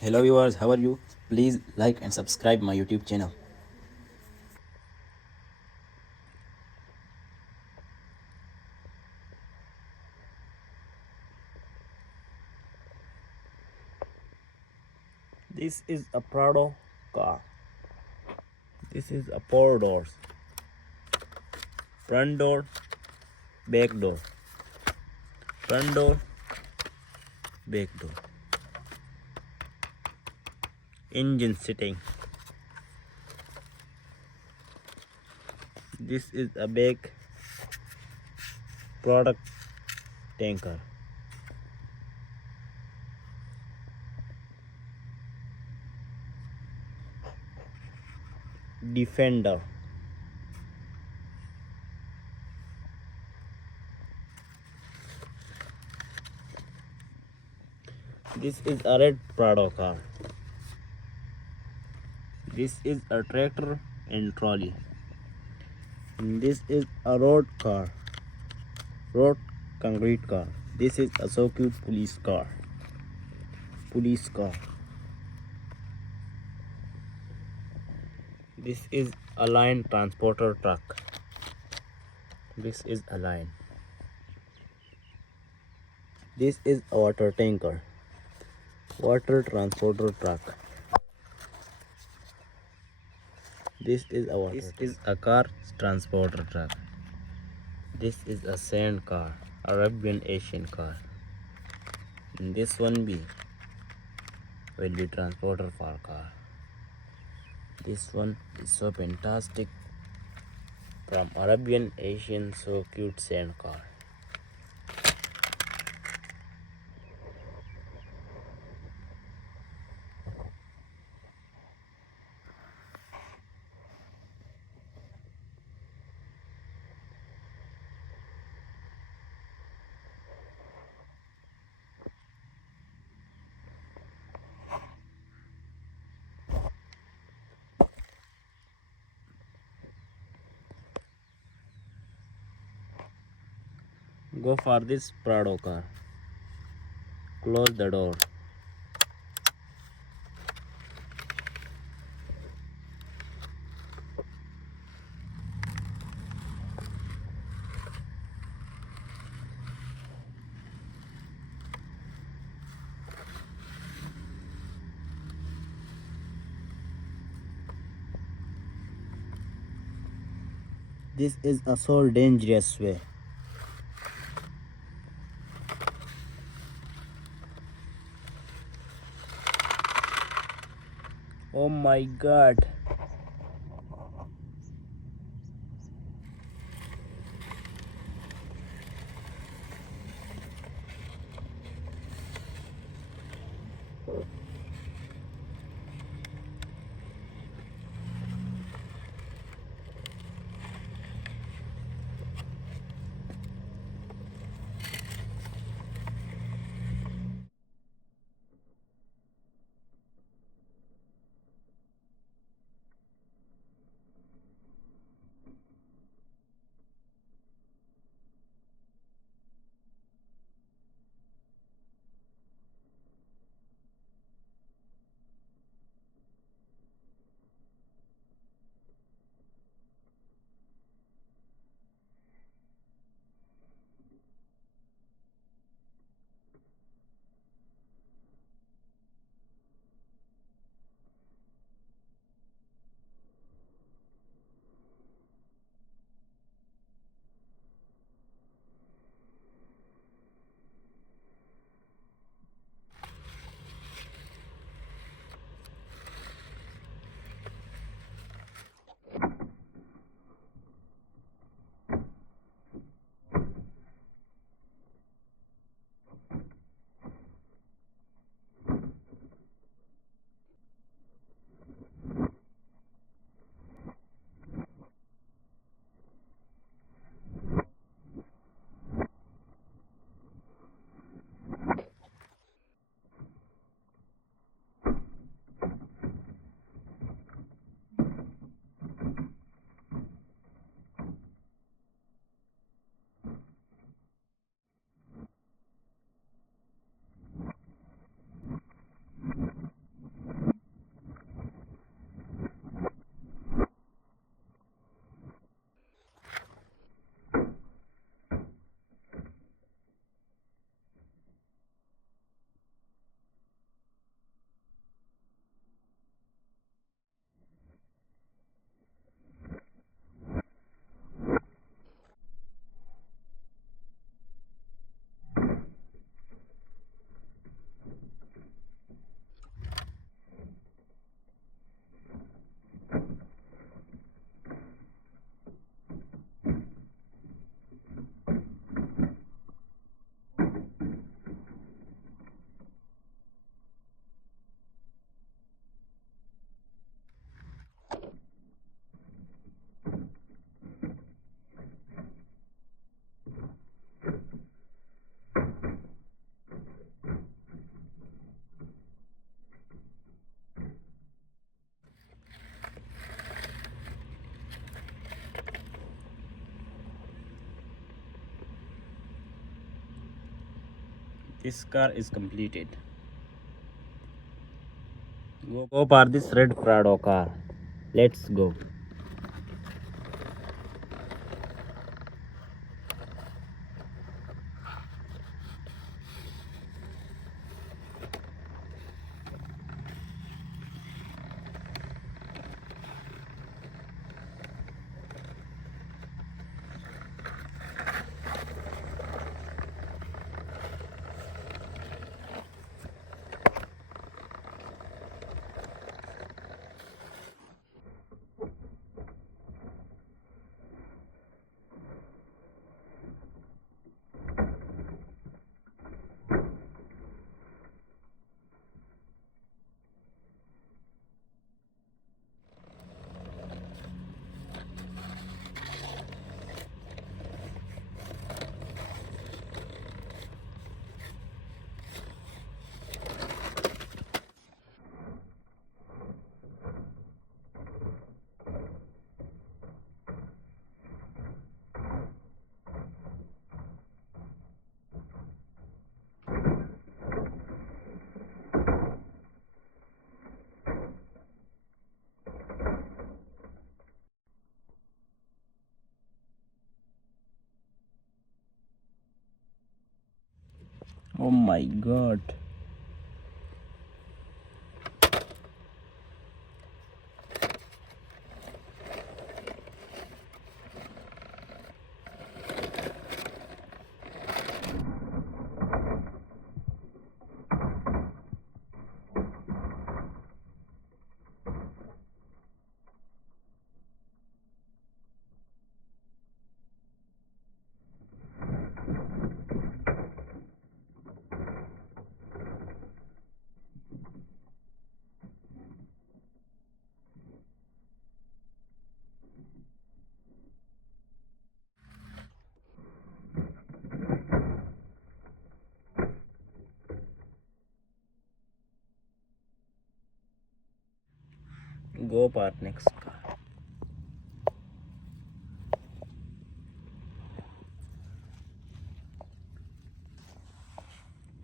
Hello viewers, how are you? Please like and subscribe my YouTube channel. This is a Prado car. This is a four doors. Front door, back door. Front door, back door. Engine sitting. This is a big product tanker. Defender. This is a red Prado car. This is a tractor and trolley. And this is a road car. Road concrete car. This is a so cute police car. Police car. This is a line transporter truck. This is a line. This is a water tanker. Water transporter truck. This is a water. This is a car transporter truck. This is a sand car, Arabian Asian car. And this one will be transporter for car. This one is so fantastic from Arabian Asian, so cute sand car. Go for this Prado car. Close the door. This is a so dangerous way. Oh my god. This car is completed. Go for this red Prado car. Let's go. Oh my god. Go for next car.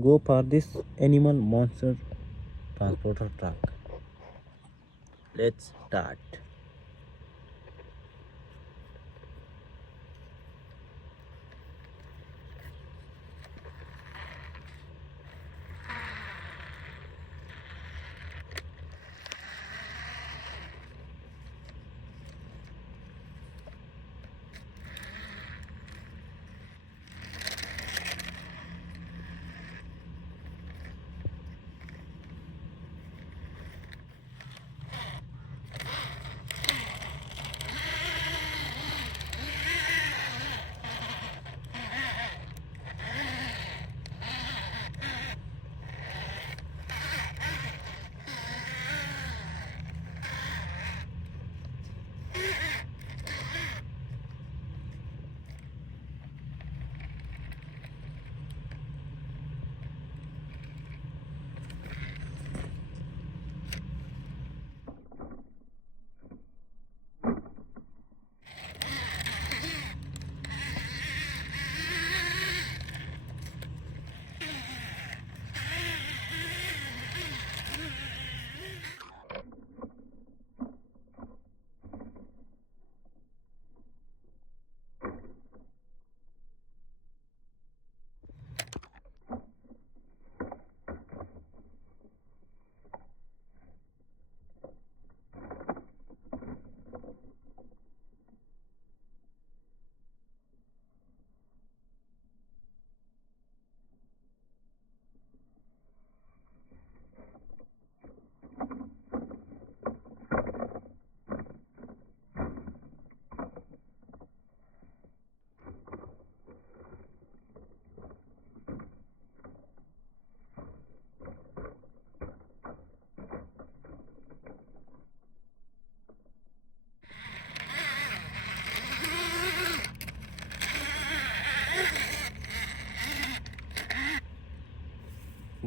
Go for this animal monster transporter truck. Let's start.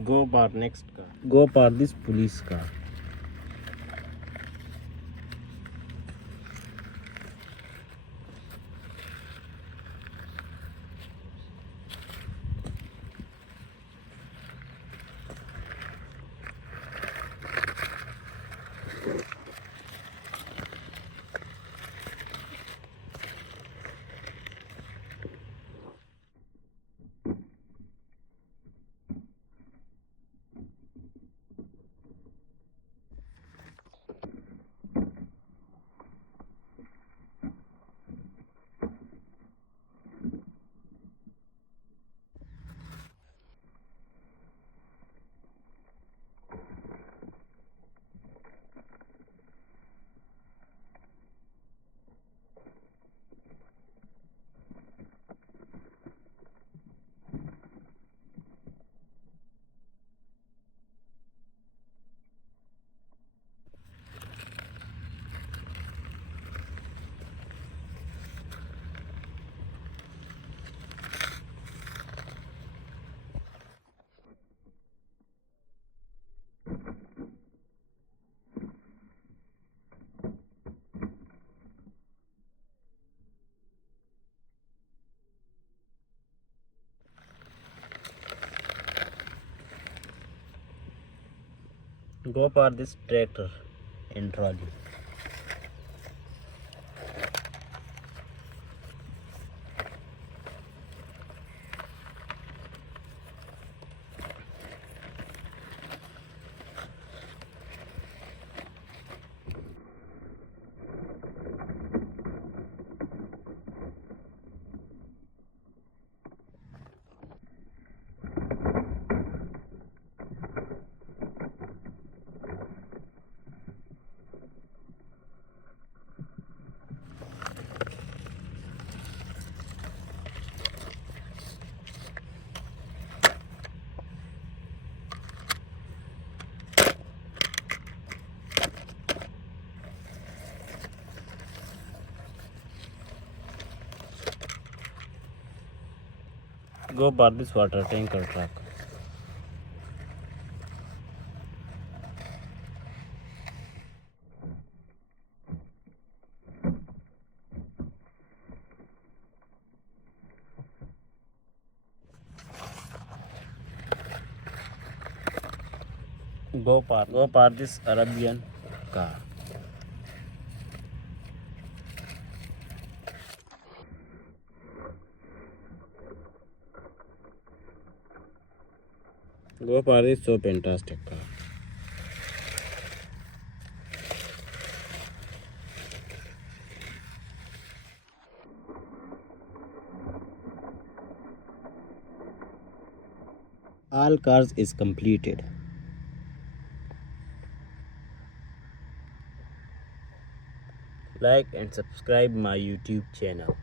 Go for next car. Go for this police car. Go for this tractor and trolley. Go for this water tanker truck. Go for this Arabian car. Go for this so fantastic car. All cars is completed. Like and subscribe my YouTube channel.